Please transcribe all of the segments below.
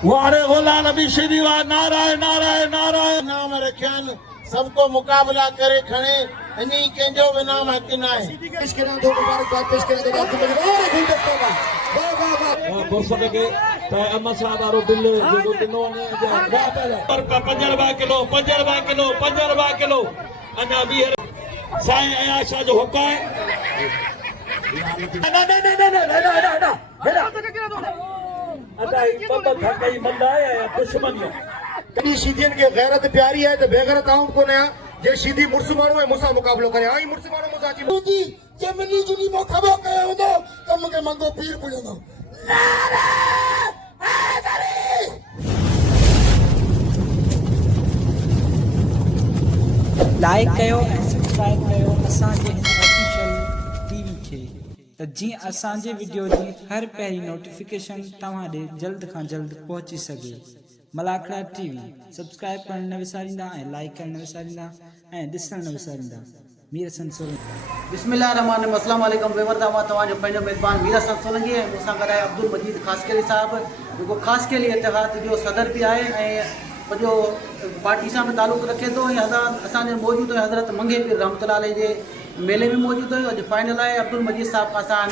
वारे गुलाम नबी शिदीवा नाराय नाराय नाराय नाम रखियन सबको मुकाबला करे खड़े इन्हीं कंहिंजो बि नाम हक़ न आहे पेश करियां थो मुबारकबाद पेश करियां थो अब्दुल मजीद और गुलदस्ता वाह वाह वाह बोसो के त अमसा वारो बिल जो दिनो ने पर 15 किलो 15 किलो 15 किलो अना भी साईं आशा जो हुक्म है ना ना ना ना ना ना ना अदा ही तो थकाई बंदा है या दुश्मनियों कदी सीधियन के गैरत प्यारी है तो बेगैरत आऊं कोने जे सीधी मुर्स मारो है मुसा मुकाबलो करे आई मुर्स मारो मुसा जी मोदी जे मिली जुली मो खबो कयो हुंदो कम के मंगो पीर पुजंदो नारे हैदरी लाइक कयो ऐं सब्सक्राइब कयो असांजे हिन ऑफिशियल टीवी खे त जीअं असांजे वीडियो जी हर पहिरीं नोटिफिकेशन तव्हां ॾे जल्द खां जल्द पहुची सघे। मलाखड़ा टीवी सब्सक्राइब करण न विसारींदा ऐं लाइक करण न विसारींदा ऐं ॾिसण न विसारींदा। मीर हसन सोलंकी बिस्मिल्लाहिर्रहमानिर्रहीम अस्सलाम वालेकुम बेवरदा मां तव्हांजो पंहिंजो मेज़बान मीर हसन सोलंकी ऐं मूंसां गॾु आहे अब्दुल मजीद ख़ासकेली साहिबु जेको ख़ासकेली इतिहाद जो सदर बि आहे ऐं पंहिंजो पार्टी सां बि तालुक़ु रखे थो ऐं असांजे मौजूदु हज़रत मंगे पीर रहमतुल्लाह अलैह जे मेले में मौजूदु हुयो। अॼु फाइनल आहे अब्दुल मजीद साहिब खां असां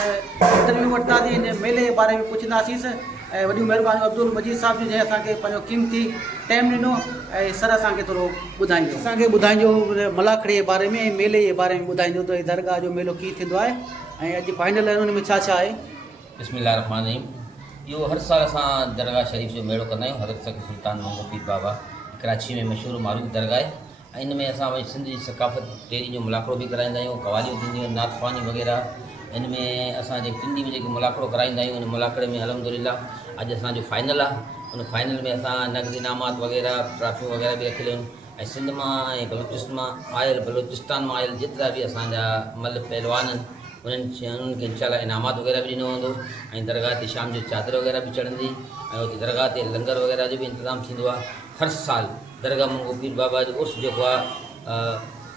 इंटरव्यू वरितासीं हिन मेले जे बारे में पुछंदासीं ऐं वॾियूं महिरबानियूं अब्दुल मजीद साहिब जंहिं असांखे पंहिंजो क़ीमती टाइम ॾिनो ऐं सर असांखे थोरो ॿुधाईंदो असांखे ॿुधाइजो मलाखड़े जे बारे में मेले जे बारे में ॿुधाईंदो त दरगाह जो मेलो कीअं थींदो आहे ऐं अॼु फाइनल आहे हुन में छा छा आहे। बिस्मिल्लाहिर्रहमानिर्रहीम। इहो हर साल असां दरगाह शरीफ़ जो मेलो कंदा आहियूं। हज़रत सखी सुल्तान मंगो पीर बाबा कराची में मशहूरु मारूफ़ दरगाह आहे ऐं इन में असां वरी सिंध जी सकाफ़त तेरी जो मुलाक़ो बि कराईंदा आहियूं। कवालियूं थींदियूं आहिनि नातफ़ानी वग़ैरह इन में असां जे टिंडी में जेके मुलाक़ो कराईंदा आहियूं उन मुलाक़े में अल्हम्दुलिल्लाह अॼु असांजो फाइनल आहे। उन फाइनल में असां नक़द इनामात वग़ैरह ट्रॉफियूं वग़ैरह बि रखियलु आहिनि ऐं सिंध मां ऐं बलूचिस्तान मां आयल जेतिरा बि असांजा मल पहलवान आहिनि उन्हनि खे इंशाअल्लाह इनामात वग़ैरह बि ॾिनो वेंदो ऐं दरगाह ते शाम जो चादर वग़ैरह बि चढ़ंदी ऐं उते दरगाह ते लंगर वग़ैरह जो बि इंतज़ाम थींदो आहे। हर साल दरगाह मंगो पीर बाबा जो उर्स जेको आहे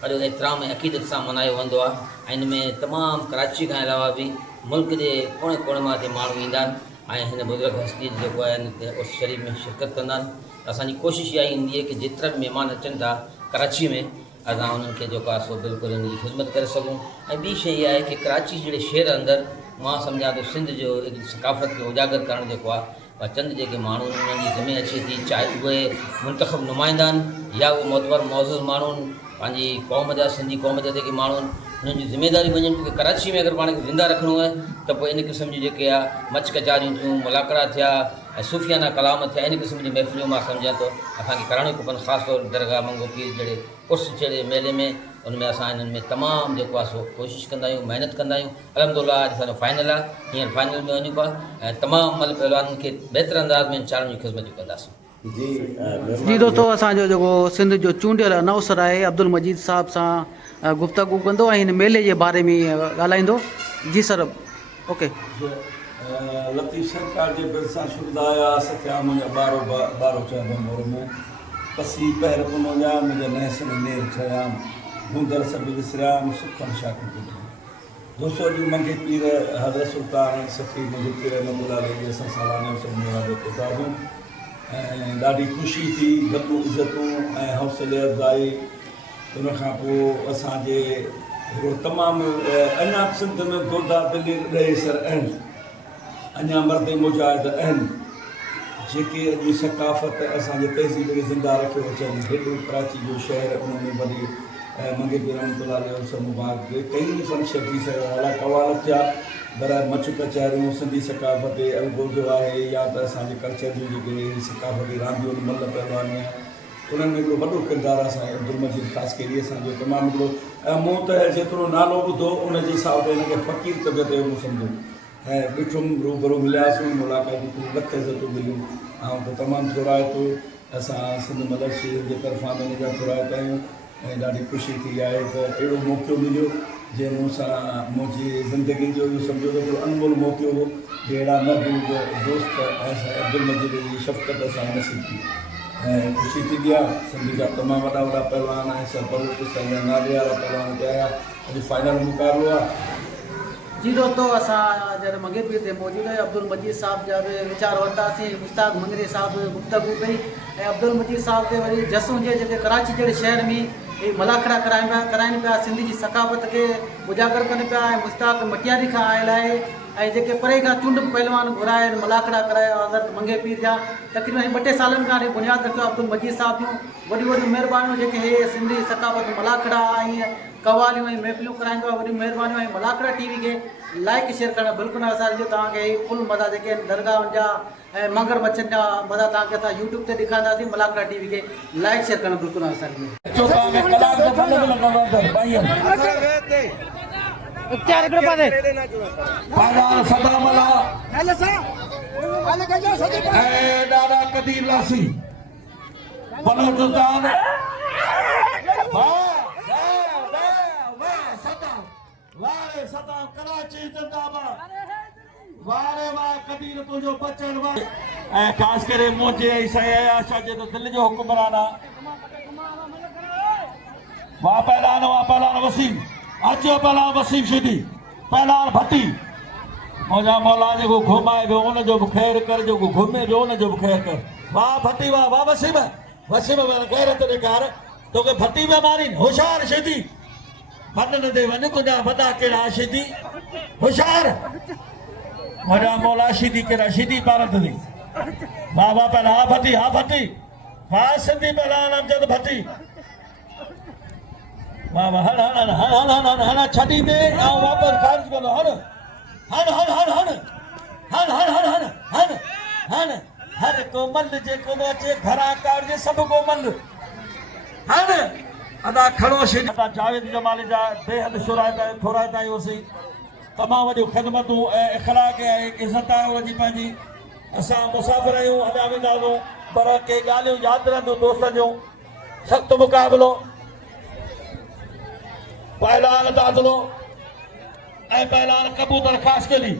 ॾाढो एतिराम ऐं अक़ीदत सां मल्हायो वेंदो आहे ऐं इन में तमामु कराची खां अलावा बि मुल्क जे कोणे कोणे मां हिते माण्हू ईंदा आहिनि ऐं हिन बुज़ुर्ग हस्ती जेको आहे हिन उर्स शरीफ़ में शिरकत कंदा आहिनि। असांजी कोशिशि इहा ईंदी आहे की जेतिरा बि महिमान अचनि था कराची में असां उन्हनि खे जेको आहे सो बिल्कुलु उनजी ख़िदमत करे सघूं। ऐं ॿी शइ इहा आहे की कराची जहिड़े शहर अंदरि मां सम्झां थो सिंध जो हिकिड़ी सकाफ़त खे उजागर करणु जेको आहे चंद जेके माण्हू उन्हनि जी ज़िमे अचे थी चाहे उहे मुंतख़ब नुमाइंदा आहिनि या उहे मोतबर मौज़ूज़ माण्हू पंहिंजी क़ौम जा सिंधी क़ौम जा जेके माण्हू आहिनि उन्हनि जी ज़िमेदारी वञनि की कराची में अगरि पाण खे ज़िंदा रखिणो आहे त पोइ इन क़िस्म जी जेके आहे मच कचारियूं थियूं मुलाक़ड़ा थिया ऐं सूफ़ियाना कलाम थिया इन क़िस्म जी महफ़िलियूं मां सम्झां थो असांखे करणियूं खपनि। ख़ासि तौरु दरगाह मंगो पीर जहिड़े उर्स जहिड़े मेले में उनमें असां इन्हनि में तमामु जेको आहे सो कोशिशि कंदा आहियूं महिनत कंदा आहियूं। अल्हम्दुलिल्लाह अॼु असांजो फाइनल आहे हींअर फाइनल में वञूं पिया ऐं तमामु मल पहलवाननि खे बहितर अंदाज़ में चाढ़ण जी ख़िदमत कंदासीं। जी दोस्तो असांजो जेको सिंध जो चूंडियल अनौसर आहे अब्दुल मजीद साहिब सां गुफ़्तगू कंदो ऐं हिन मेले जे बारे में ॻाल्हाईंदो। जी सर ओके। लतीफ़ सरकार जे बिल सां शुभदाया सथिया मुंहिंजा ॿारो चइबो मोर में पसी पहिर पुनो जा मुंहिंजा नहसन नेर छया गुंदर सभु विसरिया सुखनि शाखियूं ॿुधियूं। दोस्तो अॼु मंगे पीर हज़रत सुल्तान सफ़ी मुंहिंजे पीर रहमतुल्लाह अलैह जे असां सालाना सभु मुराद किताबूं ऐं ॾाढी ख़ुशी थी गॾु इज़तूं ऐं हौसले अफ़ज़ाई। उन खां पोइ असांजे हिकिड़ो तमामु अञा सिंध में गोदा दिली रहीसर आहिनि अञा मर्द मुजाहिद आहिनि जेके अॼु सकाफ़त असांजे तहज़ीब खे ज़िंदा रखियो अचनि। हेॾो कराची जो शहर उन में वरी मंगे पीर रहमतुल्लाह अलैह सब मुबारक कई फंक्शन थी सघिया अला कवाल थिया बराए मच कचारियूं सिंधी सकाफ़त अलगोज़ो आहे या त असांजे कल्चर जूं जेके सकाफ़ती रांदियूं मल पहलवानी आहे उन्हनि में हिकिड़ो वॾो किरदारु असांजे अब्दुल मजीद ख़ासकेली असांजो तमामु हिकिड़ो ऐं मूं त जेतिरो नालो ॿुधो उनजे हिसाब सां हिनखे फ़क़ीर तबियत जो मूं सम्झो ऐं ॾिठुमि रूबरू मिलियासीं मुलाक़ातूं थियूं लख इज़तूं मिलियूं ऐं पोइ तमामु थोराइतो असां सिंध मदरसे जे तरफ़ां हिन जा थोराइता आहियूं ऐं ॾाढी ख़ुशी थी आहे त अहिड़ो मौक़ो मिलियो जे मूंसां मुंहिंजी ज़िंदगी जो इहो सम्झो त हिकिड़ो अनमोल मौक़ो हो जहिड़ा महबूब दोस्त ऐं अब्दुल मजीद जी शफ़क़त असां नसीब थी ऐं ख़ुशी थींदी आहे। सिंध जा तमामु वॾा वॾा पहलवान ऐं सभु बलूचिस्तान जा नाले वारा पहलवान हिते आया। अॼु फाइनल मुक़ाबिलो आहे जी दोस्तों, असां जॾहिं मंगेपीर ते मौजूदु आहे अब्दुल मजीद साहब जा बि वीचार वरितासीं। मुश्ताक मंगरे साहब गुफ़्तगू कई ऐं अब्दुल मजीद साहब ते वरी जसूं जे जेके कराची जहिड़े शहर में ही मलाखड़ा कराइनि पिया, सिंधी जी सकाफ़त खे उजागर कनि पिया। ऐं मुश्ताक मटियारी खां आयल आहे ऐं जेके परे खां चूंड पहलवान घुराया आहिनि मलाखड़ा कराया हज़रत मंगेपीर जा, तक़रीबन 2 टे सालनि खां बुनियादु रखियो अब्दुल मजीद साहब जूं। वॾियूं वॾियूं महिरबानियूं जेके हे सिंधी सकाफ़त मलाखड़ा ऐं कवालियूं ऐं महफ़िलूं कराईंदो आहे, वॾियूं महिरबानियूं। ऐं मलाखड़ा टीवी खे लाइक शेयर करणु बिल्कुलु न असांजो तव्हांखे फुल मज़ा जेके आहिनि दरगाहनि जा ऐं मगर मच्छनि जा मज़ा तव्हांखे असां यूट्यूब ते ॾेखारींदासीं। मलाखड़ा टीवी खे लाइक शेयर करणु बिल्कुलु न असांखे। दादा कदीर लासी बलोचिस्तान वारे सदाम कराची जिंदाबाद वारे वाह कदीर तुझो बचन वाह ऐं ख़ासि करे मुंहिंजे ऐं आशा जे तो दिलि जो हुक्मरान आहे वाह पहलान वसीम अचो पहलान वसीम शिदी पहलान भट्टी मुंहिंजा मौला जेको घुमाए पियो उनजो बि ख़ैरु कर, जेको घुमे पियो उनजो बि ख़ैरु कर। वाह भट्टी वाह वाह वसीम ग़ैरत ॾेखार तोखे भट्टी पिया मारीनि। होशियार शिदी वॾनि ते वञ, तुंहिंजा वॾा कहिड़ा शिदी होशियार मुंहिंजा मौला शिदी कहिड़ा शिदी पारत थी। वाह वाह पहला हा भट्टी वाह सिंधी पहलान अमजद भट्टी वाह वाह हण छॾी दे ऐं वापसि ख़ारिज कंदो हण हर को मल जेको अचे घरां काढ़जे सभु को मल हण अदा खड़ो शे जावेद जमाल जा बेहद शुरायता थोरायता होसीं। तमामु वॾियूं ख़िदमतूं ऐं इख़लाक़ ऐं इज़त आहे उनजी पंहिंजी। असां मुसाफ़िर आहियूं, हलिया वेंदासीं, पर के ॻाल्हियूं यादि रहंदियूं दोस्तनि जूं। सख़्तु मुक़ाबिलो पहलान दादलो ऐं पहलान कबूतर ख़ासि कली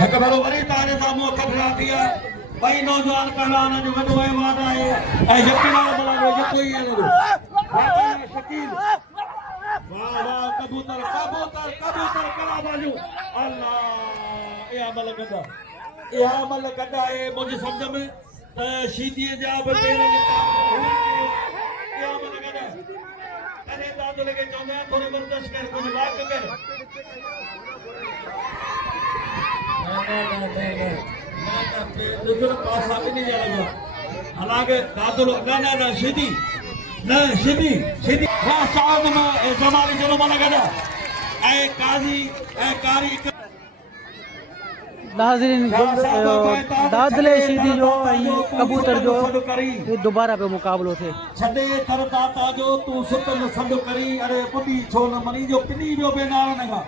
हिकु भेरो वरी तव्हांजे साम्हूं खबरा थी आहे। ॿई नौजवान पहलान जो वॾो अहवान आहे ऐं यकीन जेको ई शकील वाह वाह कबूतर कला बाजू अल्लाह इहा अमल कंदा आहे मुंहिंजी सम्झ में त शीदीअ जा बि अरे दादू लॻे चवंदा आहिनि थोरी बर्दाश्त कर, कुझु लाइक़ कर। पासा बि नहीं जाएगा हालांकि दादुल न शीदी वाह साहब में जमाली जनम लगा ऐ काजी ऐ कारी नाज़रीन दादले शीदी जो कबूतर जो दोबारा पे मुकाबलो थे छडे तरदाता जो तू सुतल सड करी अरे पुटी छो न मनी जो पिनी जो बेनाल नगा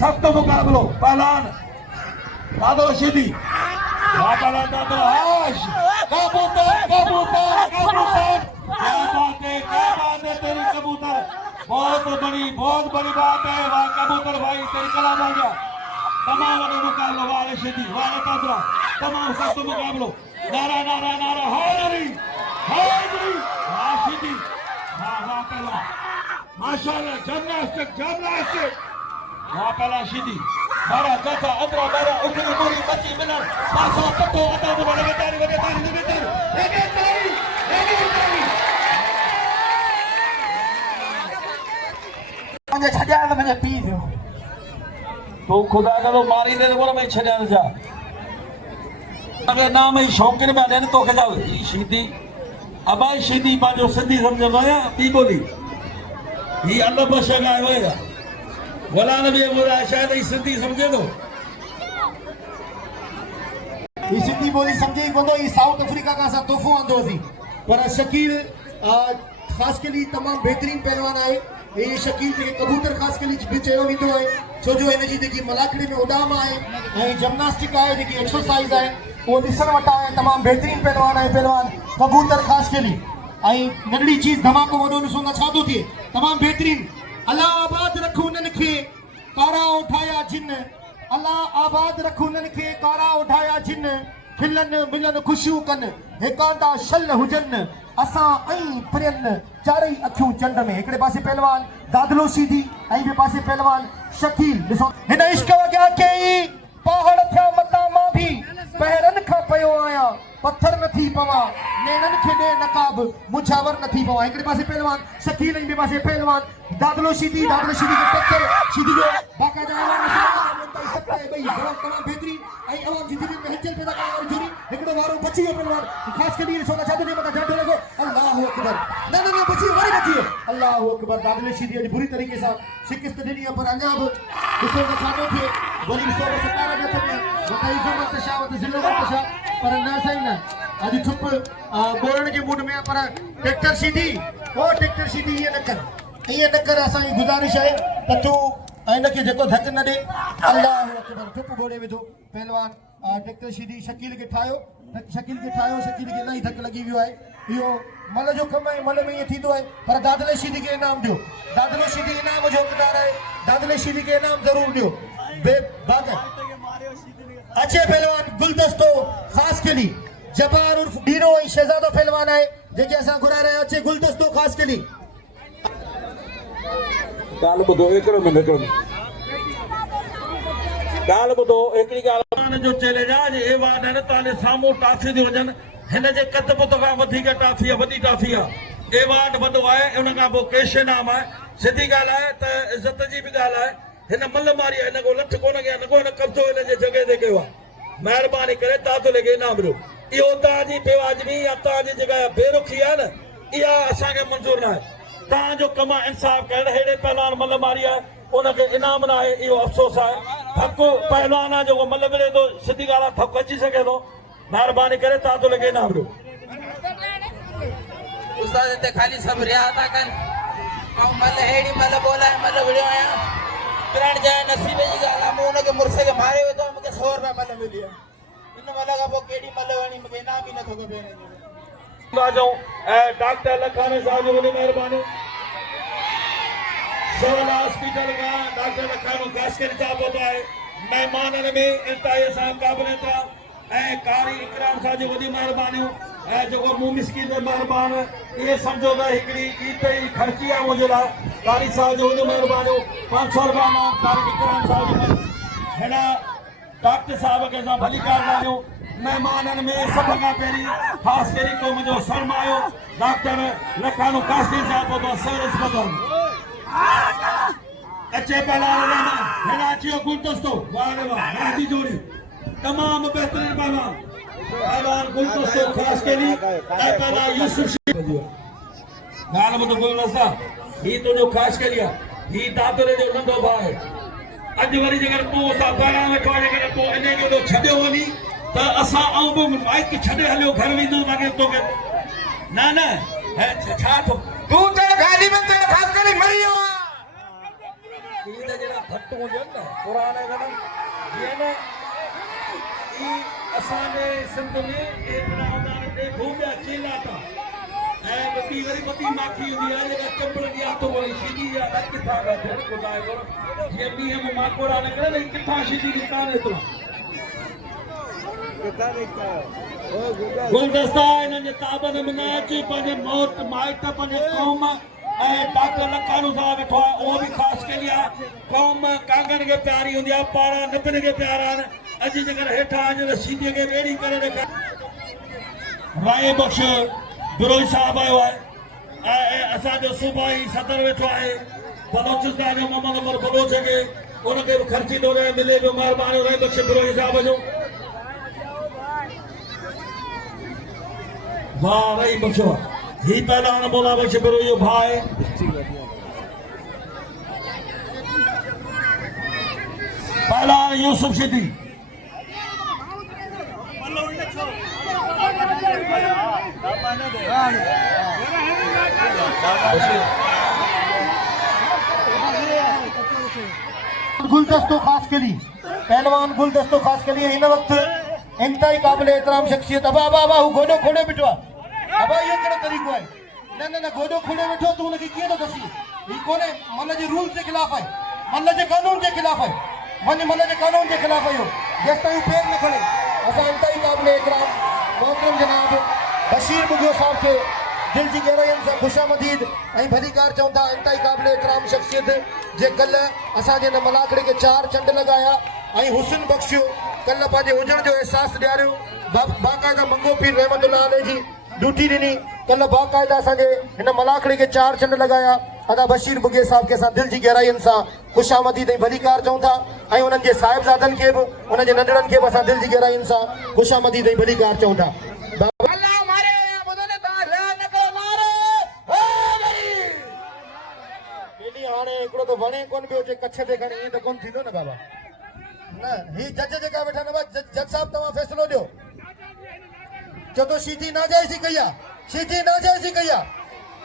सख्त मुकाबलो पहलान दादो शीदी वापला दादो हाश कबूतर क्या बात है तेरी कबूतर बहुत बड़ी बात है। वाह कबूतर भाई तेरी कलाम आ गया। तमाम मुकाबलो वाले शीदी वाले तादरा तमाम सख्त मुकाबलो नारा हायरी वाह शीदी वाह पहला माशाल्लाह जिम्नास्टिक वाह पहला शीदी बारा जथा अदरा बारा उठनी पूरी बची मिलन पासो पट्टो अदा तो बड़े तारी मुझे छड्या तो मुझे पी दियो तू खुदा का तो मारी दे बोलो मैं छड्या न जा अगर नाम ही शौकीन में आने तो के जाओ शीदी अबाई शीदी बाजो सिंधी समझ में आया पी बोली ये अल्लाह बशा गाय होएगा वला नबी बोला शायद ही सिंधी समझे तो ये सिंधी बोली समझे ही कोई साउथ अफ्रीका का सा तोहफो आंदो सी पर शकील खास के लिए तमाम बेहतरीन पहलवान आए। ये शकील के कबूतर खास के लिए भी चयो वेंदो है छो जो इन जी जेकी मलाखड़ी में उडाम है ऐं जिम्नास्टिक है जेकी एक्सरसाइज है वो दिसण वटा है तमाम बेहतरीन पहलवान है पहलवान कबूतर खास के लिए ऐं नंढड़ी चीज धमाको वडो ॾिसो न छा थो थिए तमाम बेहतरीन अल्लाह आबाद रखो उन्हनि खे कारा उठाया जिन अल्लाह आबाद रखू उन्हनि खे कारा उठाया जिन खिलन मिलन खुशियूं कनि हिकांदा शल हुजनि असां ऐं प्रियन चारई अखियूं चंड में हिकिड़े पासे पहलवान दादलो सीधी ऐं ॿिए पासे पहलवान शकील ॾिसो हिन इश्क वॻा कई पहाड़ थिया मता मां बि पहिरनि खां पियो आहियां पत्थर नथी पवां नेणनि खे ॾे नकाब मुछावर नथी पवां हिकिड़े पासे पहलवान शकील ऐं ॿिए पासे पहलवान दादलो सीधी खे टक्कर सीधी जो बाक़ाइदा भई जवाब तमामु बहितरीन ऐं अवाम जी दिलि में हलचल पैदा करण वारी जोड़ी हिकिड़ो वारो बची वियो पहलवान ख़ासि करे ॾिसो न जादू जे मथां जादू लॻो अल्लाहु अकबर न बची वियो वरी बची वियो अल्लाहु अकबर दादलो सीधी अॼु बुरी तरीक़े सां शिकस्त ॾिनी आहे पर अञा बि ॾिसो त छा थो थिए वरी ॾिसो त सतारा न थिए वकाई ज़ुमत शावत ज़िलो शा पर न सही न अॼु चुप ॻोल्हण जे मूड में आहे पर ट्रैक्टर सीधी ईअं न कर असांजी गुज़ारिश आहे त तूं इनखे जेको धक न ॾे अल्लाहु अकबर चुप घोड़े विधो पहलवान ट्रैक्टर सीधी शकील खे ठाहियो शकील खे इलाही धक लॻी वियो आहे इहो मल जो कमु आहे मल में ईअं थींदो आहे पर दादले सीधी खे इनाम ॾियो दादलो सीधी इनाम जो हक़दार आहे दादले सीधी खे इनाम ज़रूरु ॾियो अचे पहलवान गुलदस्तो ख़ासि के लिए जबार उर्फ बीरो ऐं शहज़ादो पहलवान आहे जेके असां घुराए रहिया अचे गुलदस्तो ख़ासि के लिए ॻाल्हि ॿुधो हिकिड़ो मिनट ॻाल्हि ॿुधो हिकिड़ी ॻाल्हि जो चैलेंज आहे ए वार्ड आहे न तव्हांजे साम्हूं टाफियूं थियूं वञनि हिन जे कद बुत खां वधीक टाफी आहे वॾी टाफी आहे ए वार्ड वॾो आहे उन खां पोइ कैश इनाम आहे सिधी ॻाल्हि आहे त इज़त जी बि ॻाल्हि आहे हिन मल मारी आहे हिन को लठ कोन कया न को हिन कब्ज़ो हिन जे जॻह ते कयो आहे महिरबानी करे तातुले खे इनाम ॾियो इहो तव्हांजी बेवाजिबी या तव्हांजी जेका बेरुखी आहे न इहा असांखे मंज़ूर न आहे तव्हांजो कमु आहे इंसाफ़ करणु हेॾे पहलवान मल मारी आहे उनखे इनाम न आहे इहो अफ़सोस आहे थकु पहलवान आहे जेको मल विढ़े थो सिधी ॻाल्हि आहे थकु अची सघे थो महिरबानी करे तातुले खे इनाम ॾियो उस्ताद हिते ख़ाली सभु रिहा था कनि ऐं मल हेड़ी मल ॿोलाए मल विड़ियो आहियां पिरण जाए नसीब जी ॻाल्हि आहे मूं हुनखे मुड़ुस खे मारे वेठो मूंखे 100 रुपया मल मिली आहे हिन मल खां पोइ केॾी मल वञी मूंखे इनाम ई नथो खपे डॉक्टर लखानी साहब जी वॾी महिरबानी सिविल हॉस्पिटल का डॉक्टर लखानी ख़ासि करे चवा पहुतो आहे महिमाननि में इंतिहाई सां क़ाबिल एतिराम ऐं कारी इकराम साहब जी वॾी महिरबानियूं ऐं जेको मूं मिसकिन में महिरबान इहे सम्झो त हिकिड़ी ईद ई ख़र्ची आहे मुंहिंजे लाइ कारी साहब जी वॾी महिरबानियूं 500 रुपया मां कारी इकराम साहब जी हिन डॉक्टर साहब खे असां भली महिरबानियूं महिमाननि में सभ खां पहिरीं ख़ासि करे को मुंहिंजो सरमायो डॉक्टर लखानी कास्टिन साहब पहुतो सिविल अस्पताल अचे पहलवान हिन अची वियो गुलदस्तो वाह रे वाह ॾाढी जोड़ी तमामु बहितरीन पहलवान गुलदस्तो ख़ासि के लिए ऐं पहलवान यूसुफ ॻाल्हि ॿुधो गुलदस्ता हीउ तुंहिंजो ख़ासि के लिए हीउ दादरे जो नंढो भाउ आहे अॼु वरी जेकर तूं असां ॿाहिरां वेठो आहे जेकर तूं इन खे छॾियो वञी त असां ऐं बि माइक छॾे हलियो घर वेंदो तव्हांखे तोखे न छा थो तूं त गाॾी में त ख़ासि करे मरी वियो आहे हीअ त जहिड़ा भट हुजनि न पुराणे घणनि जीअं न ई असांजे सिंध में एतिरा हूंदा आहिनि ॾेढो ॿिया चेला था ऐं ॿी वरी ॿी माखी हूंदी आहे जेका चंबड़ जी आतो वरी सीधी आहे किथां थियनि ॿुधाए थोरो जीअं मींहं में माकोड़ा निकिरे न किथां सीधी किथां निकिरो गुलदस्ता हिननि जे ताबनि में न अची पंहिंजे मौत माइट पंहिंजे क़ौम ऐं डॉक्टर लखानी साहब वेठो आहे उहो बि ख़ासि के लिए क़ौम कांगनि खे प्यारी हूंदी आहे पारा नपिन खे प्यारा आहिनि अॼु जेकर हेठां अॼु त सीधीअ खे ॿेड़ी करे ॾेखार राय बख़्श बिरोई साहब आयो आहे ऐं असांजो सूबाई सदर वेठो आहे बलोचिस्तान जो मोहम्मद उमर बलोच खे उनखे बि ख़र्ची थो रहे मिले पियो महिरबानी राय बख़्श बिरोई साहब जो वाह रही बख़्शो ही पहलवान बोला बख़्श बिरोई जो भाउ आहे पहलवान यूसुफ सिद्दी गुलदस्तो खास के लिए पहलवान गुलदस्तो खास के लिए इन वक्त इंतहाई काबिल एहतराम शख्सियत अबा अबा अबा हू गोडो खोड़े बिठो अबा ये कहिड़ो तरीक़ो आहे न गोडो खोड़े बिठो तू उनखे कीअं थो दसी ही कोने मन जे रूल जे खिलाफ आहे मल्ल जे कानून के खिलाफ है मन मल्ल जे कानून के खिलाफ है जेस ताईं पैर न खड़े असां इंतई काबिल इकराम मोहतरम जनाब बशीर बुगियो साहब के दिल जी गहराइयुनि सां ख़ुशामदीद ऐं भली कार चऊं था इंतई काबिल इकराम शख्सियत जे कल्ह असांजे हिन मलाखड़े खे 4 चंड लॻाया ऐं हुस्न बख़्शियो कल्ह पंहिंजे हुजण जो अहसासु ॾियारियो बाक़ाइदा मंगो पीर रहमतुल्लाह अलैह जी ड्यूटी ॾिनी कल्ह बाक़ाइदा असांजे हिन मलाखड़े खे 4 चंड लॻाया अदा बशीर बुगे साहब के असां दिल जी गहराइयुनि सां ख़ुशामदीद ऐं भली कार चऊं था ऐं उन्हनि जे साहिबज़ादनि खे बि उन्हनि जे नंढड़नि खे बि असां दिल जी गहराइयुनि सां ख़ुशामदीद ऐं भली कार चऊं था हाणे हिकिड़ो त वणे कोन पियो जे कच्छ ते खणी ईअं त कोन थींदो न बाबा न ही जज जेका वेठा न जज साहब तव्हां फ़ैसिलो ॾियो चओ तो शीधी नाजाइज़ी कई आहे शीधी नाजाइज़ी कई आहे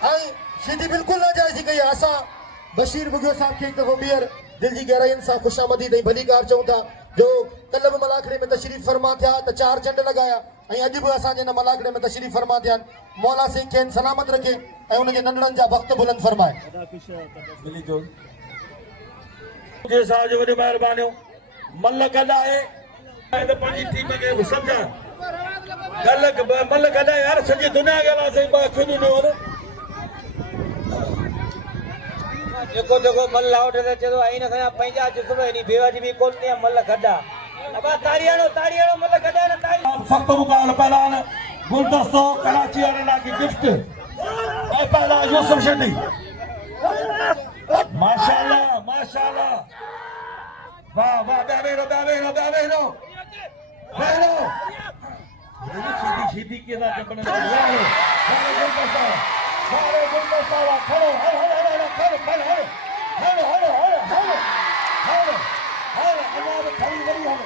ऐं शीधी बिल्कुलु नाजाइज़ी कई आहे असां बशीर बुगियो साहब खे हिकु दफ़ो ॿीहर दिल जी गहराइयुनि सां ख़ुशामदीद ऐं भली कार चऊं था जो कल्ह बि मलाखड़े में तशरीफ़ फरमा थिया त 4 चंड लॻाया ऐं अॼु बि असांजे हिन मलाखड़े में तशरीफ़ फरमा थिया आहिनि मौला सिंह खे सलामत रखे ऐं उनजे नंढड़नि जा वक़्त बुलंद फरमाए साहब जो वॾी महिरबानियूं मल्ल गॾु आहे त पंहिंजी टीम खे सम्झा मल्ल गॾु आहे यार सॼी दुनिया खे असां खुद ॾियो जेको जेको मल आउट ते चयो आई न खया पंहिंजा जिस्म एनी बेवाजी भी कोन ने मल गड्डा अब ताड़ियाणो मल गड्डा न ताड़ी सख्त मुकाबला पहलवान गुलदस्तो कराची अरेना की गिफ्ट ऐं पहला यूसुफ शेट्टी माशाल्लाह वाह वाह बेरो शीधी के साथ जबने गुलदस्ता खड़ो खड़ी वरी हलो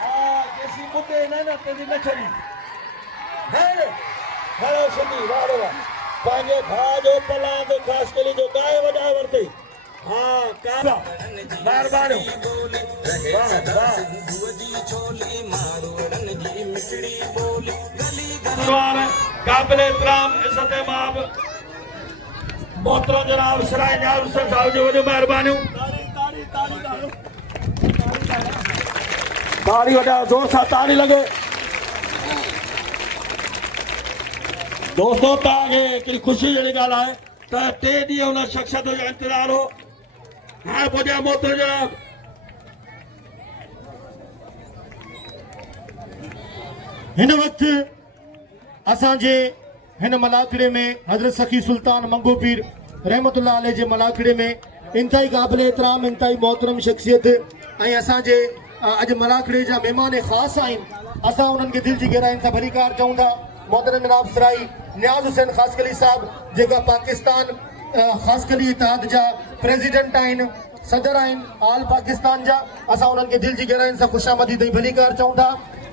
हाँ जैसी मुद्दे न तेजी न छड़ी खड़ो शेट्टी वाह पंहिंजे भाउ जो पलांद ख़ासि करे जो गाए वॼाए वरिते हाँ का महिरबानी काबिल एहतराम इज़्ज़त माब मोहतरम जनाब सराय न्याज़ हुसैन साहब जो वॾियूं महिरबानियूं ताड़ी वॼाओ जोर सां ताड़ी लॻे दोस्तों तव्हांखे हिकिड़ी ख़ुशी जहिड़ी ॻाल्हि आहे त 3 ॾींहं हुन शख़्सियत जो इंतज़ारु हो हाणे पुॼिया मोहतरम जनाब हिन वक़्तु असांजे हिन मलाखड़े में हज़रत सखी सुल्तान मंगो पीर रहमतुल्लाह अलैह जे मलाखड़े में इंतई क़ाबिल एहतराम इंतई मोहतरम शख़्सियत ऐं असांजे अॼु मलाखड़े जा महिमान ख़ासि आहिनि असां उन्हनि खे दिल जी गहराइयुनि सां भली कार चऊं था मोहतरम जनाब सराई न्याज़ हुसैन ख़ासकली साहब जेका पाकिस्तान ख़ासकली इतिहाद जा प्रेसिडेंट आहिनि सदर आहिनि आल पाकिस्तान जा असां उन्हनि खे दिल जी गहराइयुनि सां ख़ुशामदीद ऐं भली कार चऊं था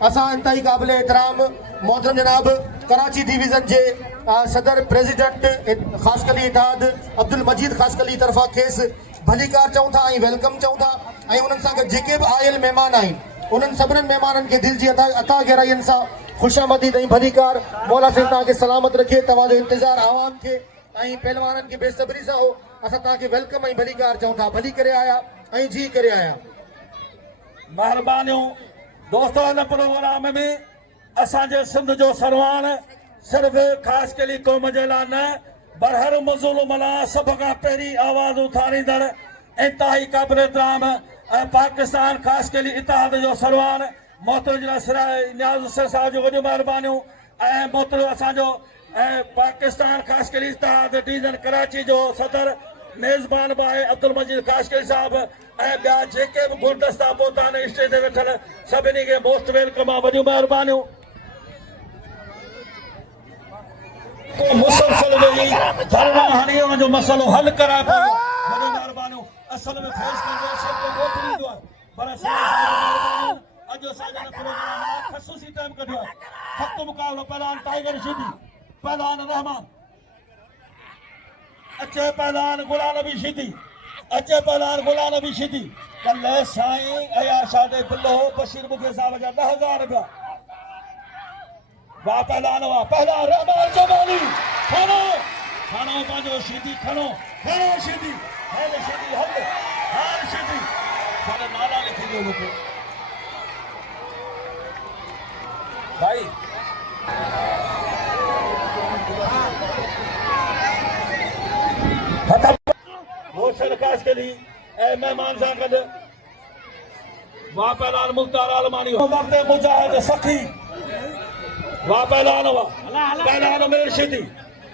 असां इंतई क़ाबिल एहतराम मोहतरम जनाब कराची डिवीज़न जे सदर प्रेसिडेंट ख़ासकली इतिहाद अब्दुल मजीद ख़ासकली तरफ़ा खेसि भली कार चऊं था ऐं वेलकम चऊं था ऐं उन्हनि सां गॾु जेके बि आयल महिमान आहिनि उन्हनि सभिनीनि महिमाननि खे दिल जी अता गहराइयुनि सां ख़ुशामदीद ऐं भली कार मौला साईं तव्हांखे सलामत रखे तव्हांजो इंतज़ारु आवाम खे ऐं पहलवाननि खे बेसब्री सां हो असां तव्हांखे वेलकम ऐं भली कार चऊं था भली करे आया ऐं जी करे आया महिरबानियूं दोस्तों हिन प्रोग्राम में असांजे सिंध जो सरवान सिर्फ़ु ख़ासि कली क़ौम जे लाइ न बरहर मज़लूम लाइ सभ खां पहिरीं आवाज़ उथारींदड़ इंतहाई क़ाबिल एहतराम पाकिस्तान ख़ासि कली इतिहाद जो सरवान मोहतरम जनाब सराय न्याज़ हुसैन साहब जो वॾियूं महिरबानियूं ऐं मोहतरम असांजो पाकिस्तान ख़ासि कली इतिहाद डिवीज़न कराची जो सदर मेज़बान बि आहे अब्दुल मजीद ख़ासकली साहब ऐं ॿिया जेके बि गुलदस्ता पहुता आहिनि स्टेज ते वेठल सभिनी खे मोस्ट वेलकम आहे वॾियूं महिरबानियूं मुसलसल वेही धरना हणी हुनजो मसइलो हल कराए पियो वॾियूं महिरबानियूं असल में फ़ैसिलो शब्द कोन थींदो आहे पर अॼु असांजे हिन प्रोग्राम लाइ ख़सूसी टाइम कढियो आहे सख़्तु मुक़ाबिलो पहलवान टाइगर शीदी पहलवान रहमान अचे पहलवान गुलाम नबी शीदी अचे पहलवान गुलाम नबी शीदी कल साईं अयाशाद बिल्लो बशीर बुखे साहब जा 10,000 रुपया वाह पहलवान रहमान जमाली खणो पंहिंजो शीदी खणो शीदी हल शीदी हल हार शीदी सारा नाला लिखी दियो मूंखे भाई मोशन खास के लिए ए मेहमान सां गॾु वाह पहलवान मुख्तार आलमानी वक्त मुजाहिद सखी वाह पहलवान उमेर शीदी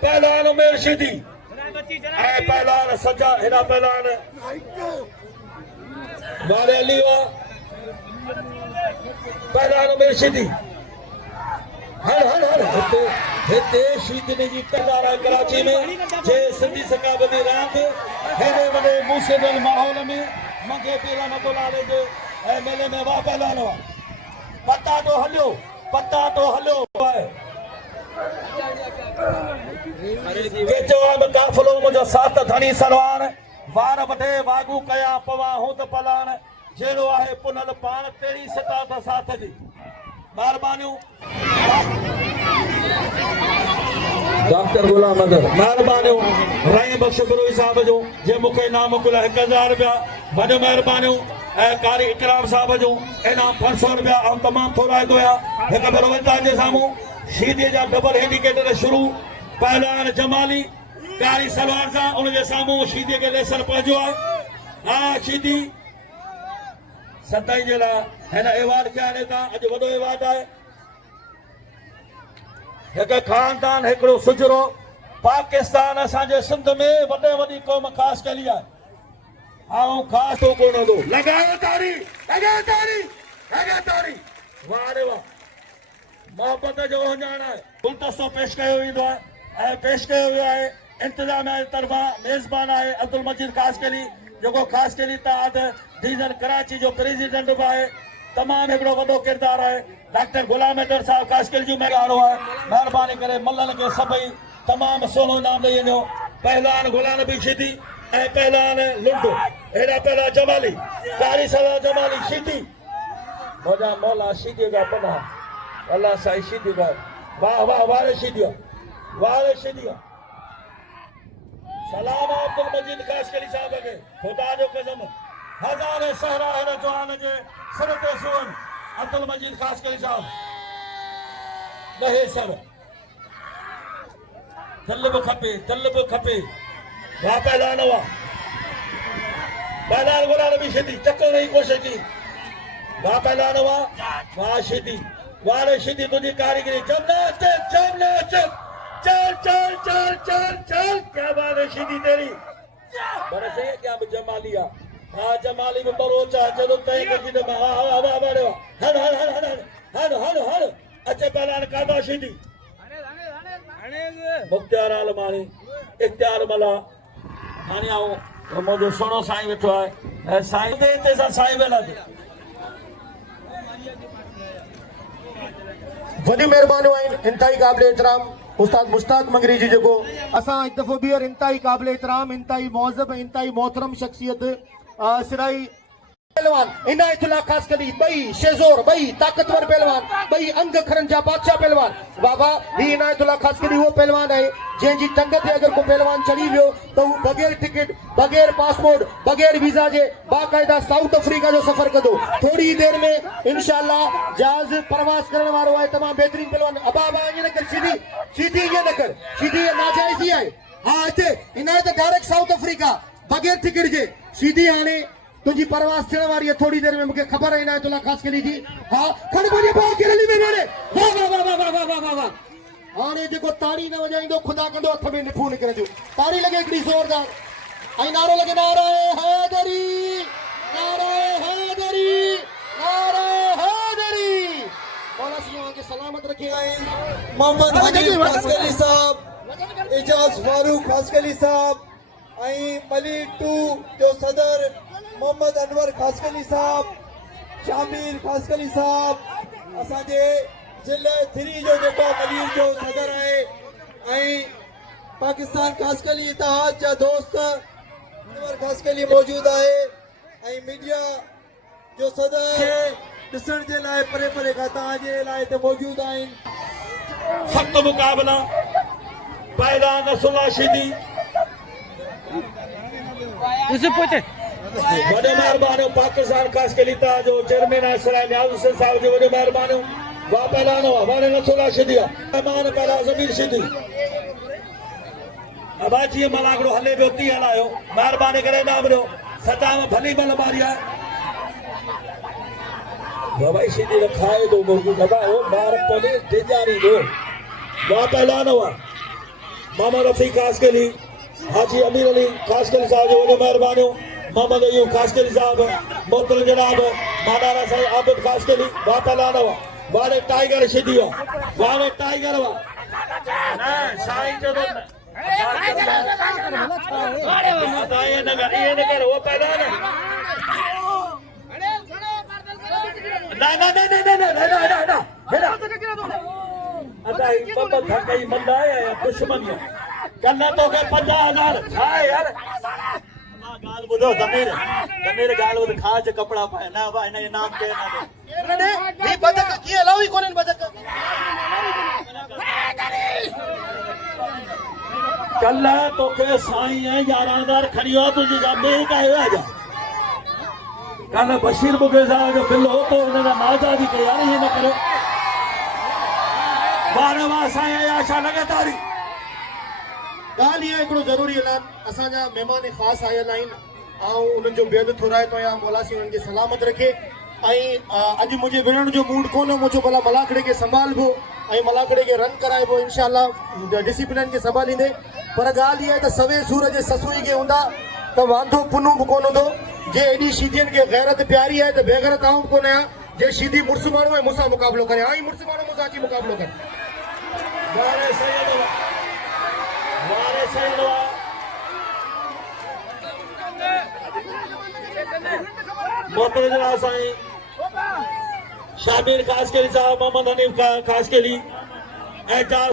पहलवान उमेर शीदी ऐ पहलवान सजा हिना पहलवान वाले अली वाह पहलवान उमेर शीदी हर हर हर हिते शीदनी जी तैयार आहे कराची में जे सिंधी सकाबती रांदि हेॾे वॾे मूसीबल माहौल में मंगे पीर मदुलाले जे ऐं मेले में वाह पहलवान हुआ पता तो हलियो आहे केचो अब काफ़िलो मुंहिंजो साथ धणी सलवान वार वठे वागू कया पवा हूं त पलान जहिड़ो आहे पुनल पाण तहिड़ी सता त साथ जी महिरबानियूं डॉक्टर गुलाम अदर महिरबानियूं रही बख्श गुरू साहब जो जे मूंखे इनाम मोकिलिया 1000 रुपया वॾो महिरबानियूं ऐं कारी इकराम साहब जो इनाम 500 रुपया ऐं तमामु थोरा हुया हिकु भेरो तव्हांजे साम्हूं शीदीअ जा डबल इंडिकेटर शुरू पहलवान जमाली कारी सलवार सां उनजे साम्हूं शीदीअ खे लेसन पहुचो आहे हा शीदी सताई जे लाइ हिन एवार्ड कया नेता अॼु वॾो एवार्ड आहे हिकु खानदान हिकिड़ो सुजरो पाकिस्तान असांजे सिंध में वॾे वॾी क़ौम ख़ासि कयी आहे ऐं ख़ासि तो कोन हूंदो लॻायो तारी वाह रे वाह मोहबत जो उञाण आहे गुलदस्तो पेश कयो वेंदो आहे ऐं पेश कयो वियो आहे इंतिज़ामिया जे तरफ़ां मेज़बान आहे अब्दुल मजीद ख़ासकली जेको ख़ासकली तहत डिवीज़न कराची जो प्रेसिडेंट बि आहे तमामु हिकिड़ो वॾो किरदारु आहे डॉक्टर गुलाम अदर साहब ख़ासकली जो महिरबानी आहे महिरबानी करे मल्लनि खे सभई तमामु सुहिणो इनाम ॾेई वञो पहलवान गुलाम नबी शीदी ऐं पहलवान लुंड हेॾा पहला जमाली कारी सला जमाली शीदी मुंहिंजा मौला शीदीअ जा पनाह अल्लाह साईं शीदी का वाह वाह वारे शीदी सलाम अब्दुल मजीद ख़ासकली साहब खे खुदा जो कसम हज़ारे सहरा हिन जवान जे सर ते सुवन अब्दुल मजीद ख़ासकली साहब ॾहे सर दिल बि खपे वाह पहलवान हुआ पहलवान गुलाम नबी शीदी चकण जी कोशिश की वाह पहलवान हुआ वाह शीदी वारे शीदी तुझी कारीगरी चल क्या बात है शीदी तेरी बड़े सही है क्या जमालिया हाँ जमाली में बरोचा चलो तय कर दी मैं हाँ हाँ वाह वाह हर अच्छे पहलवान काबा शीदी मुख्तार आलमानी इख्तियार मला हाणे आओ मुझे सोनो साईं बैठो है साईं दे ते साईं वेला दे वॾी महिरबानियूं आहिनि इंतहाई क़ाबिल एतिराम उस्ताद मुश्ताक मंगरी जी जेको असां हिकु दफ़ो ॿीहर इंतहाई क़ाबिल एतिराम इंतहाई मुहज़ब इंतहाई मोहतरम शख्सियत सिराई पहलवान इनायतुल्लाह ख़ासकली ॿई शेज़ोर ॿई ताक़तवर पहलवान ॿई अंग खरन जा बादशाह पहलवान बाबा ही इनायतुल्लाह ख़ासकली वो पहलवान है जंहिंजी टंग ते अगर को पहलवान चढ़ी वियो तो हू बगैर टिकट बगैर पासपोर्ट बगैर वीज़ा जे बाक़ायदा साउथ अफ्रीका जो सफ़र कंदो थोड़ी ही देर में इंशाअल्लाह जहाज़ प्रवास करण वारो आहे तमामु बहितरीन पहलवान अबा ईअं न कर सीधी ईअं न कर सीधी नाजाइज़ी आहे हा हिते इनायत डायरेक्ट साउथ अफ्रीका बगैर टिकट जे सीधी हाणे तुझी परवास थियण वारी है थोड़ी देर में मुझे खबर है इनायतुल्लाह ख़ासकली जी हाँ खड़ मुझे बात के रली में मेरे वाह वाह वाह वाह वाह वाह वाह वाह हाणे जेको ताड़ी न वजाइंदो खुदा कंदो हथ में निफू निकिरे जो ताड़ी लगे हिकिड़ी ज़ोरदार ऐं नारो लगे नारे हैदरी मौला सिंह के सलामत रखे मोहम्मद हनीफ ख़ासकली साहब एजाज फारूक ख़ासकली साहब मली 2 जो सदर मोहम्मद अनवर ख़ासकली साहब शामिर ख़ासकली साहब असांजे ज़िले 3 जो जेको मलीर जो सदर आहे पाकिस्तान ख़ासकली इतिहाद जा दोस्त अनवर ख़ासकली मौजूद आहे मीडिया जो सदर ॾिसण जे लाइ परे परे खां तव्हांजे लाइ हिते मौजूद आहिनि सख़्त मुक़ाबला पहलवान रसूलुल्लाह शीदी वॾे महिरबानी पाकिस्तान ख़ासि कलीता जो चेयरमैन आहे सराय न्याज़ हुसैन साहब जी वॾे महिरबानी वाह पहलानो वाले नसोला शिदी मेहमान पहला ज़मीर शिदी अबाची मलागड़ो हले पियो ती हलायो महिरबानी करे नाम ॾियो सदा में भली मल मारी आहे बाबा शिदी खाए दो मुर्गी बाबा वो मार पने डिजारी दो वाह पहलानो मोहम्मद रफी खास के लिए हाजी अमीर अली खास के लिए साहब जो वॾे महिरबानी मोहम्मद अयूब खास के लिए साहब मोहतरम जनाब मानारा साहब आबिद खास के लिए वाह पहलानो वाले टाइगर शिदी वाले टाइगर वा ना साईं जो ये नगर वो पहला ना ना ना ना ना ना ना ना ना बेटा अदा ही पापा थका ही मंदा है या दुश्मन है करना तो के 50,000 हां यार गाल बुझो जमीर गाल वो खा च कपड़ा पाए ना भाई ना नाम के ना दे ही बदक की लावी कोन बदक कल तो के साईं है 11,000 खड़ियो तुझे जा बे का है जा कल बशीर बुगे साहब जो बिल हो तो उन्होंने माजा भी कही यार ये न करो बारह साईं आशा लगातारी ॻाल्हि इहा हिकिड़ो ज़रूरी ऐलान असांजा महिमान ख़ासि आयल आहिनि ऐं उन्हनि जो बेद थोराए थो या मोलासी उन्हनि खे सलामत रखे ऐं अॼु मुंहिंजे विढ़ण जो मूड कोन मुंहिंजो भला मलाखड़े खे संभालबो ऐं मलाखड़े खे रन कराइबो इंशाअल्लाह डिसिप्लिन खे संभालींदे पर ॻाल्हि इहा आहे त सवे सूर जे ससुई खे हूंदा त वांधो पुनू बि कोन हूंदो जे एॾी शीदियुनि खे गैरत प्यारी आहे त बेगैरत आऊं कोन आहियां जे शीदी मुड़ुसु माण्हू आहे मूंसां मुक़ाबिलो करे ऐं मुड़ुसु माण्हू मूंसां अची मुक़ाबिलो करे मोहतरम जनाब साईं शामिर खास के लिए साहब मोहम्मद हनीफ खास के लिए चार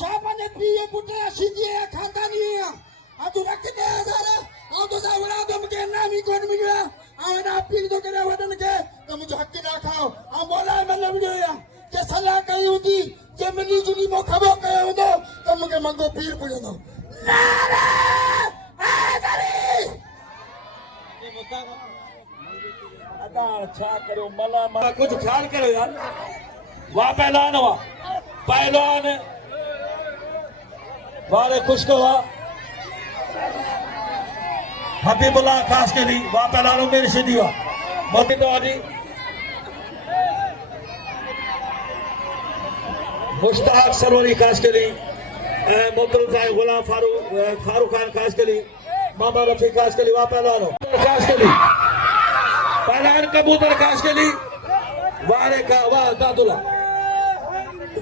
साहब ने पीए पुटे सीधी खानदानी है आ तू रख दे हजार आ तो सा बड़ा दम के नाम ही कोन मिलया आ ना अपील तो करे वदन के तो मुझे हक ना खाओ आ बोला मतलब जो या के सलाह कई हुंदी के मिली जुनी मो खबो कयो हुंदो तो मुके मंगो पीर पुजंदो नारे हैदरी अदा छा करो मला मला कुछ ख्याल करो यार वाह पहलवान वाले खुश को हबीबुल्लाह खास के लिए वाह पहलवानों मेरी सीधी हुआ मोती तो आदि मुश्ताक सरवरी खास के लिए मोहतरम साहब गुलाम फारूक खान खास के लिए मोहम्मद रफी खास के लिए वाह पहलवानों खास के लिए पहलवान कबूतर खास के लिए वारे का वाह दादुला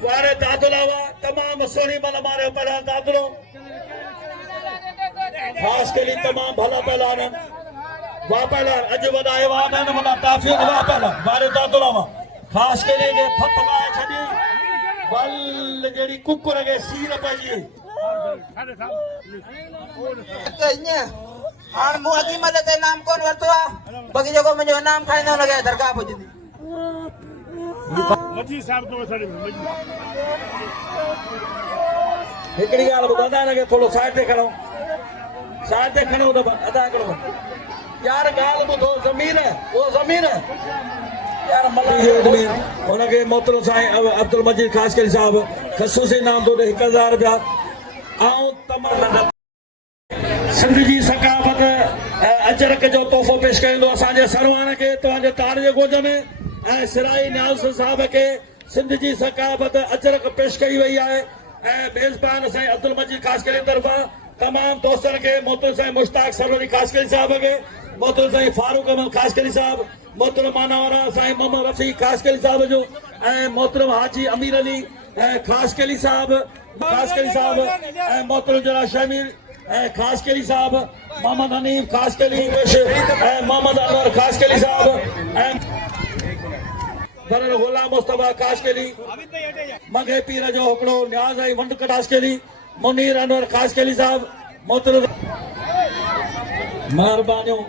वारे दादुला वाह तमाम सोनी मन मारे पहलवान दादुलो खास के लिए तमाम भला पहलवान वाह पहलवान अज वधाए वाह न मना ताफी वाह पहलवान वारे दादुला वाह खास के लिए फत वाए छडी बल जेडी कुकुर के सीर पजी हां मु अगी मदद के नाम कोन वरतो आ बाकी जो मुझे नाम खाइनो लगे दरगाह पुजंदी मजी साहब तो सर हिकड़ी गाल बुधा ना के थोड़ो साइड ते खणो तो अदा करो यार गाल बुधो जमीन है वो जमीन है यार मला उनके मोहतरम साईं अब्दुल मजीद खास के साहब खसूसी नाम तो 1000 रुपया आऊं तमाम सिंध जी सकाफत अजरक जो तोहफ़ो पेश कयो असांजे सरवान खे तव्हांजे तार जे गोज में ऐं सिराई न्याज़ साहब खे सिंध जी सकाफत अजरक पेश कई वई आहे ऐं मेज़बान साईं अब्दुल मजीद खास के तरफ़ां तमाम दोस्तनि खे मोहतरम साईं मुश्ताक सरवरी खास के साहब खे मोहतरम साईं फारूक अहमद खास के साहब मोहतरम मानावारा साईं मोहम्मद रफी खास के साहब जो ऐं मोहतरम हाजी अमीर अली खास के साहब ऐं मोहतरम जनाब शमीर खास के लिए साहब मोहम्मद हनीफ खास के लिए मोहम्मद अनवर खास के लिए साहब गुलाम मुस्तफा खास के लिए मगे पीर जो हिकिड़ो न्याज़ आई वंड खास के लिए मुनीर अनवर खास के लिए साहब मोहतरम महिरबानियूं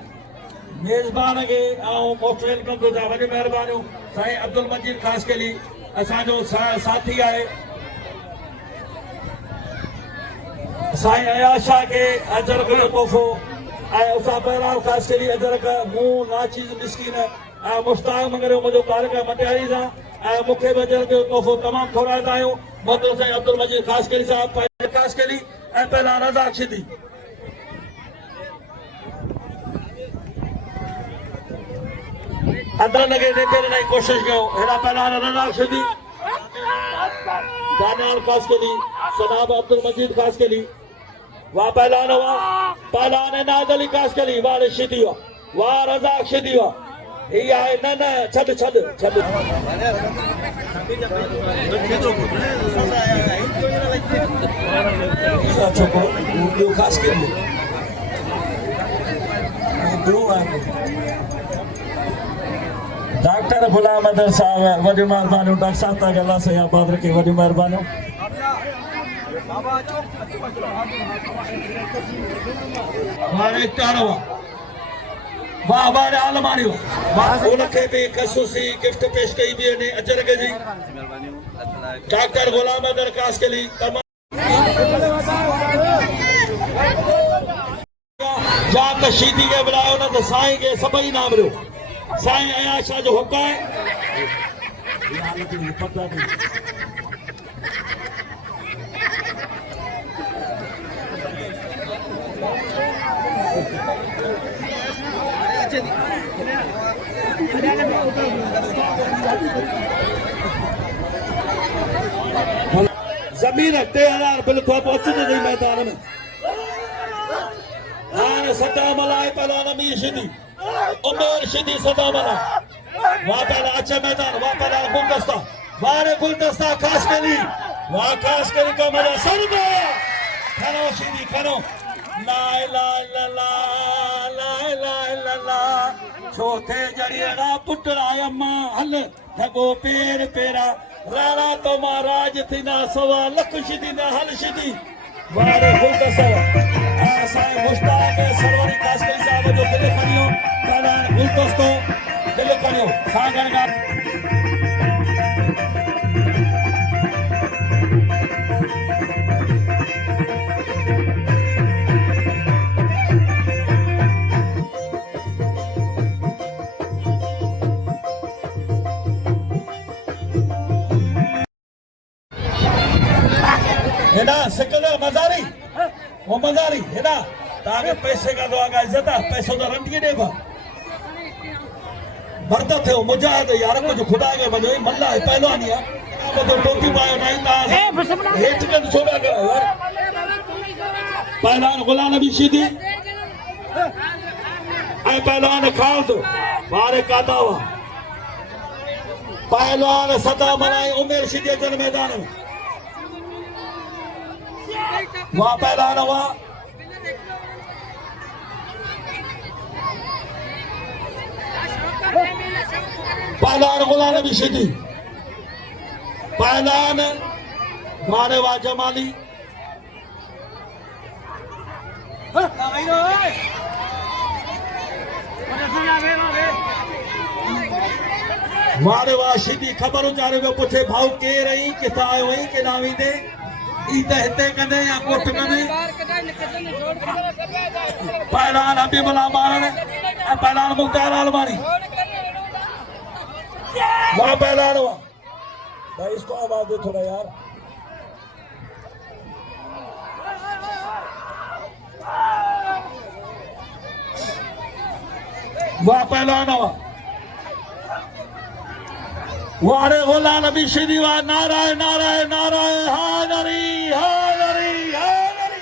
मेज़बान खे ऐं मोटरेल कंदो था वॾी महिरबानियूं साईं अब्दुल मजीद खास के लिए असांजो साथी आहे साईं अयाशा के अजर जो तोहफ़ो उसा पहला खास करी अदरक मुंह नाचीज मिस्किन मुश्ताक मगर मुझे कारक मटियारी सा मुख्य बजर जो तोहफो तमाम थोराईंदा आहियूं मोहतरम साईं अब्दुल मजीद खास करी साहब खास करी पहला रज़ाक शिदी अंदर लगे ने करने की कोशिश कयो हेड़ा पहला रज़ाक शिदी दानियाल खास करी सनाब अब्दुल मजीद खास करी वाह पहलान नाद अली खास करी वाह शिदी वाह रज़ाक शिदी वाह ये है न छद छद छद खास कर डॉक्टर गुलाम अदर साहब वॾी महिरबानी डॉक्टर साहब था गला से आबाद रखे वॾी महिरबानी वाह चारो वाह वाह आलमारी वाह उनके भी खसूसी गिफ्ट पेश कई भी ने अजर के जी डॉक्टर गुलाम अदर कास के लिए या तशीदी के बुलायो ना तो साईं के सभई नाम रो साईं अयाशा जो हुक्म है पता नहीं जमीन 3000 बिल तो पहुंचने नहीं मैदान में हाँ सदा मलाई पहला नमी शिदी उमेर शिदी सदा मला वहाँ पहला अच्छा मैदान वहाँ पहला गुलदस्ता वारे गुलदस्ता खास करी वहाँ खास करी का मजा सर दो खनो शिदी खनो ला ला ला ला ला ला ला ला छोथे जड़ियड़ा पुटड़ा अम्मा हल धगो पेर पेरा राणा तो महाराज थी ना सवा लख शिदी ना हल शिदी वारे गुलदस्ता साईं मुश्ताक सरवरी कासकरी साहब जो दिल खणियो पहला गुलदस्तो दिल खणियो सागण का हेना सिकल मजारी वो मजारी हेना ताके पैसे का दुआ का इज्जत है पैसों तो रंडी दे बा भरता थे मुजाहिद यार कुछ खुदा के बजो मल्ला है पहलवानी है वो तो टोपी पायो नहीं ता हेठ के छोड़ा कर यार पहलवान गुलाम नबी शिदी आई पहलवान खाल तो बारे कादावा पहलवान सदा मनाई उमेर शिदी जन मैदान में वहाँ पहलवान हुआ पहलवान गुलाम नबी शिदी पहलवान मारे वा जमाली मारे वा शिदी खबर उचारे को पूछे भाऊ के रही किथा आयो वही के नावी दे ईद हिते कंदे या कोट कंदे पहलवान हबीबुल्लाह मारन पहलवान मुख्तार आलमारी वहाँ पहलवान हुआ भाई इसको आवाज दे थोड़ा यार वहाँ पहलवान हुआ वारे गुलाम नबी शिदी वा नाराय नाराय नाराय हादरी हादरी हादरी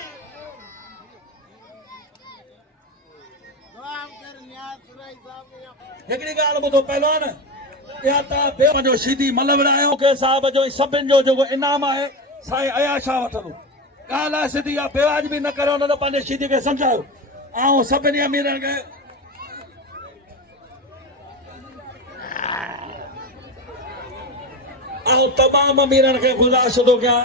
हिकड़ी ॻाल्हि ॿुधो पहलवान या त जो शिदी मल विड़ायो के साहब जो सभिनि जो जेको इनाम आहे साईं अयाशा वठंदो ॻाल्हि आहे सिधी आहे बेवाज बि न करियो न त पंहिंजे शिदी खे सम्झायो ऐं सभिनी अमीरनि खे तमाम अमीरनि खे गुज़ारिश थो कयां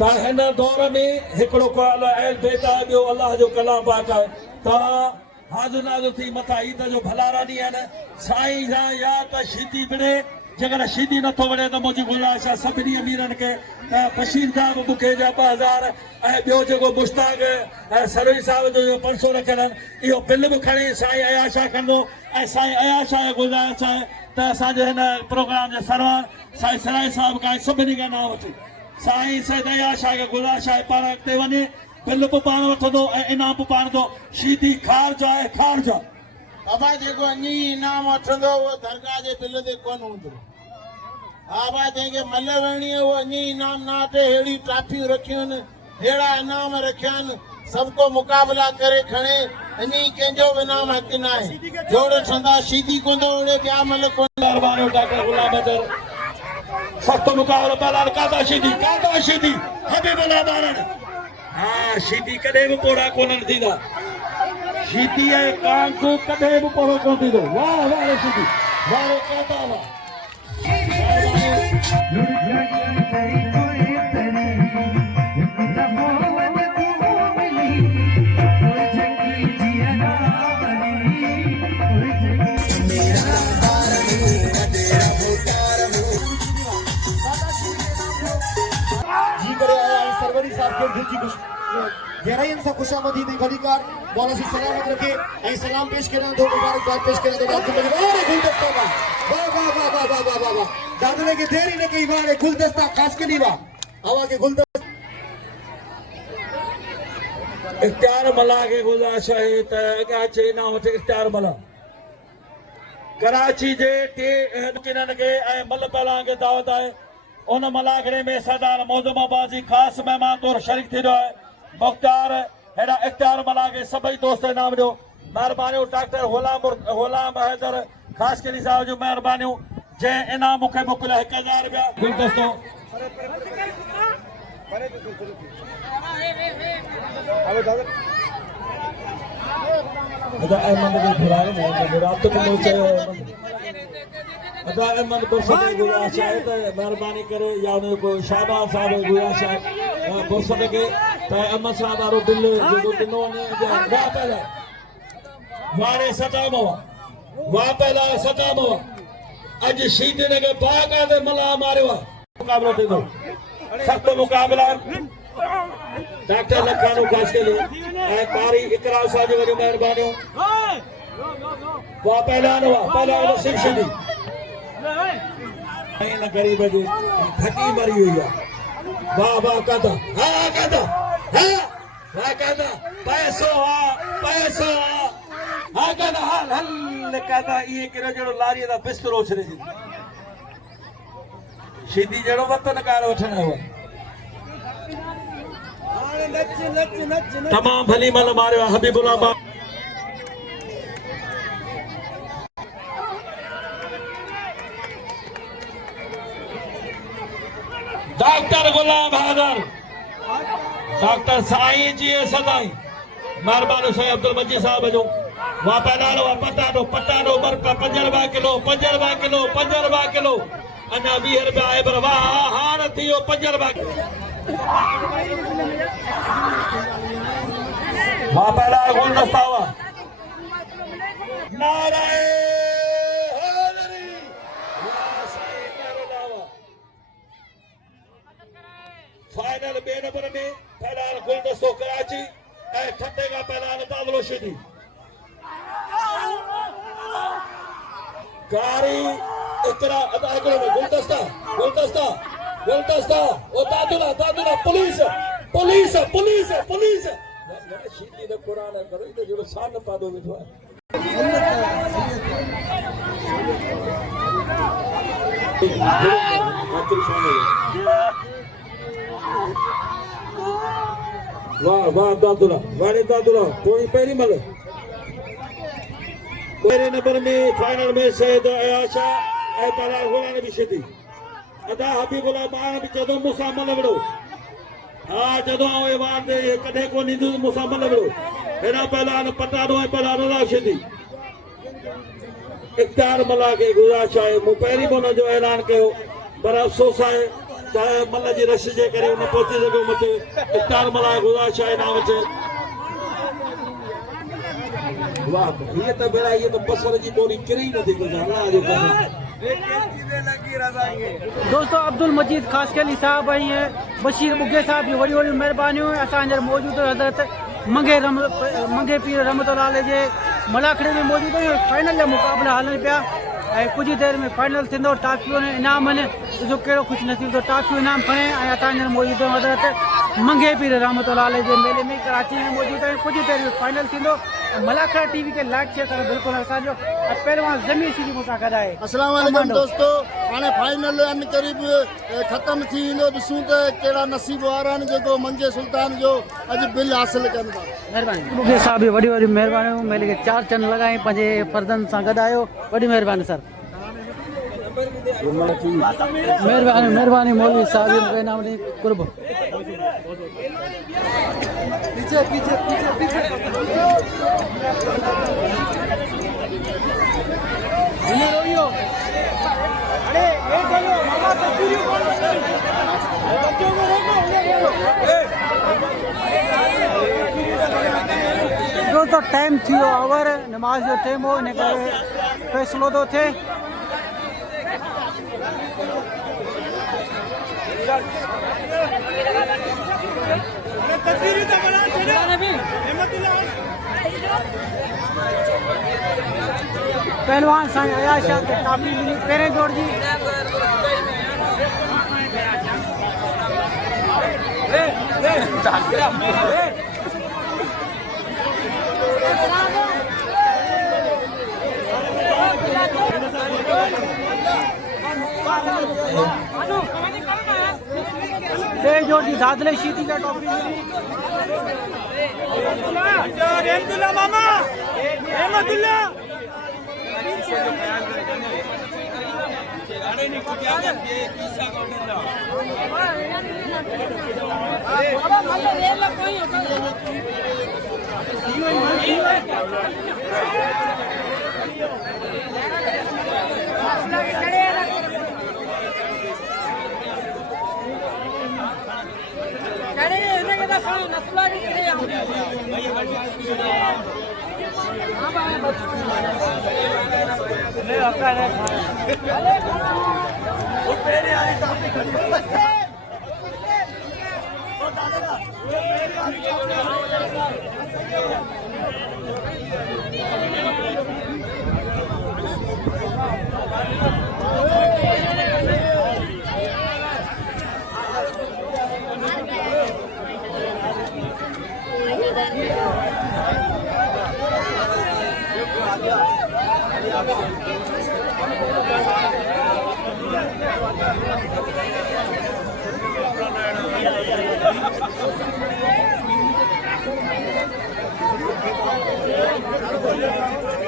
त हिन दौर में हिकिड़ो कॉल अहल बेत आहे ॿियो अलाह जो कलाम पाक आहे तव्हां हाज़िर नाज़िर थी मथां ईद जो भलारा ॾींहं आहिनि साईं सां या त शिदी विड़े जेकर शीदी नथो वणे त मुंहिंजी गुज़ारिश आहे सभिनी अमीरनि खे बशीर साहब मूंखे जा 2000 ऐं ॿियो जेको मुश्ताक सरोई साहब जो 500 रखियल आहिनि इहो बिल बि खणी साईं अयाशा कंदो ऐं साईं अयाशा खे गुज़ारिश आहे त असांजे हिन प्रोग्राम जे सरवार साईं सराय साहब खां सभिनी खे नाम वठी साईं सैद अयाशा खे गुज़ारिश आहे पाण अॻिते वञे बिल बि पाण वठंदो ऐं इनाम बि पाण थो शीदी खारज आहे खारज आहे बाबा जेको अञी इनाम वठंदो उहो दरगाह जे बिल ते कोन हूंदो बाबा जंहिंखे मल वेणी आहे उहो अञी इनाम न वठे अहिड़ी ट्राफियूं रखियूं आहिनि अहिड़ा इनाम रखिया आहिनि सभु को मुक़ाबला करे खणे अञी कंहिंजो बि इनाम हक़ न आहे जोड़ ठंदा शीदी कोन ओड़े ॿिया मल कोन महिरबानी डॉक्टर गुलाम अदर सख़्त मुक़ाबलो पहला कादा शीदी हबीबुल्लाह बारन हाँ शीदी कॾहिं बि पोड़ा कोन थींदा शीदी ऐं कांकू कॾहिं बि पोड़ो कोन थींदो वाह वाह शीदी वाह कादा वाह जी करे आया है सरवरी साहब के दिल की गहराई से खुशामदीद भलीकार मौला से सलामत रखे ऐ सलाम पेश करना दो मुबारकबाद पेश करना दो और गुलदस्ता वाह वाह वाह वाह वाह वाह वाह दादले के देरी न कई बार गुलदस्ता खास के लिए हवा के गुलदस्ता इख्तियार मला के गुज़ारिश आहे त अॻाचे इनाम वटि इख्तियार मला कराची जे टे किननि खे ऐं मल पहला खे दावत आहे उन मलाखड़े में सरदार मौजूमाबाजी ख़ासि महिमान तौर शरीक थी रहियो आहे मुख़्तार हेॾा इख्तियार मला खे सभई दोस्त इनाम ॾियो महिरबानियूं डॉक्टर ग़ुलाम हैदर ख़ासि करी साहिब जूं महिरबानियूं जंहिं इनाम मूंखे मोकिलिया 1000 रुपया गुलदस्तो अदा अहमद खे घुरायो न रात को चयो अदा अहमद बुरसद गुज़ारिश आहे त महिरबानी करे या उन को शाहबाज साहब गुज़ारिश आहे बुरसद खे त अहमद साहब वारो बिल जेको ॾिनो वञे वाह पहला वारे सटामो वाह पहला सटामो अॼु शीदिन खे बाग़ ते मला मारियो आहे मुक़ाबिलो थींदो सख़्त मुक़ाबिला डॉक्टर लखानू ख़ासि के लिए ऐं कारी इकराम साहब जी वॾियूं महिरबानियूं वाह पहलवान वसीम शीदी ऐं हिन ग़रीब जी थकी मरी हुई आहे वाह वाह कादा हा कादा हा वाह कादा पैसो हा कादा हल हल कादा इहे किरो जहिड़ो लारीअ था बिस्तरो छॾे शीदी जहिड़ो वतन कार वठण आयो तमाम भली मल मारियो आहे हबीबुल्लाह बा डॉक्टर गुलाम हैदर डॉक्टर साईं जी सदाई महिरबानी साईं अब्दुल मजीद साहब जो वाह पहनानो पटाटो बर्फ 5 रुपया किलो 5 रुपया किलो 5 रुपया किलो अञा 20 रुपया आहे पर वाह हार थी वियो 5 रुपया वाह पहला गुलदस्ता हुआ नारे फाइनल 2 नंबर में पहला गुलदस्तो कराची ऐं ठटे का पहला तादलो शीदी कारी इकरा अदा में गुलदस्ता ओ दादुला पुलिस शीदी ने कुरान करो इधर जो सान पादो बिठो वाह दादुला कोई पहली मल पहले नंबर में फाइनल में सैयद अयाशा ऐं पहला गुलाम भी शीदी अदा हबीबुल्लाह बाण भी जदों मूंसां मल विड़ो हा जदों आवे वार दे कदे को नींदू मूंसां मल विड़ो हेड़ा पहला पटाटो ऐं पहला रला शीदी इख्तियार मला के गुज़ारिश आहे मूं पहिरीं बि हुन जो ऐलान कयो पर अफ़सोस आहे त मल जी रश जे करे हुन पहुची सघियो मथे इख्तियार मला गुज़ारिश आहे ना वटि वाह ये तो बेड़ा ये तो बसर जी बोली किरी नथी गुज़ार अल्लाह जो दोस्तों अब्दुल मजीद खास के लिए साहब आई हैं, बशीर बुगे साहब जी वड़ी वड़ी मेहरबानी असांजे मौजूद हज़रत मंगे पीर रहमतुल्लाह जे मलाखड़े में मौजूद है। फाइनल जा मुकाबला हलन पिया ऐं कुछ देर में फाइनल थींदो। टाफियूं इनाम आहिनि, ॾिसो कहिड़ो ख़ुशि नसीब तो टाफियूं इनाम खणे ऐं असांजे मौजूद हज़रत मंगे पीर रहमतुल्लाह जे मेले में कराची में मौजूद आहियूं। कुछ देर में फाइनल थींदो। मलाखड़ा टीवी के लाइक शेयर करो बिल्कुलु। असांजो पहलवान ज़मीन सीधी मूंसां गॾु आहे। अस्सलाम वालेकुम दोस्तों, हाणे फाइनल अन क़रीब ख़त्म थी वेंदो। ॾिसूं त कहिड़ा नसीब वारा आहिनि जेको मंगे सुल्तान जो अॼु बिल हासिल कनि था। महिरबानी मूंखे साहब वॾी वॾी महिरबानी। मेले खे 4 चंड लॻाई, पंहिंजे फर्दनि सां गॾु आयो। वॾी महिरबानी सर, महिरबानी महिरबानी मौलवी साहब के नाम नहीं कुर्ब। पीछे पीछे पीछे पीछे अरे ये चलो मामा तस्वीर कौन बच्चों को रोको। दोस्तों टाइम थी ओवर, नमाज जो टाइम हो इन फैसलो तो थे। पहलवान साईं अयाज शाह के काफी मिली पहिरें दौर जी। जो जी दादले शीती का टॉपी मिली। रहमतुल्लाह मामा रहमतुल्लाह Gracias.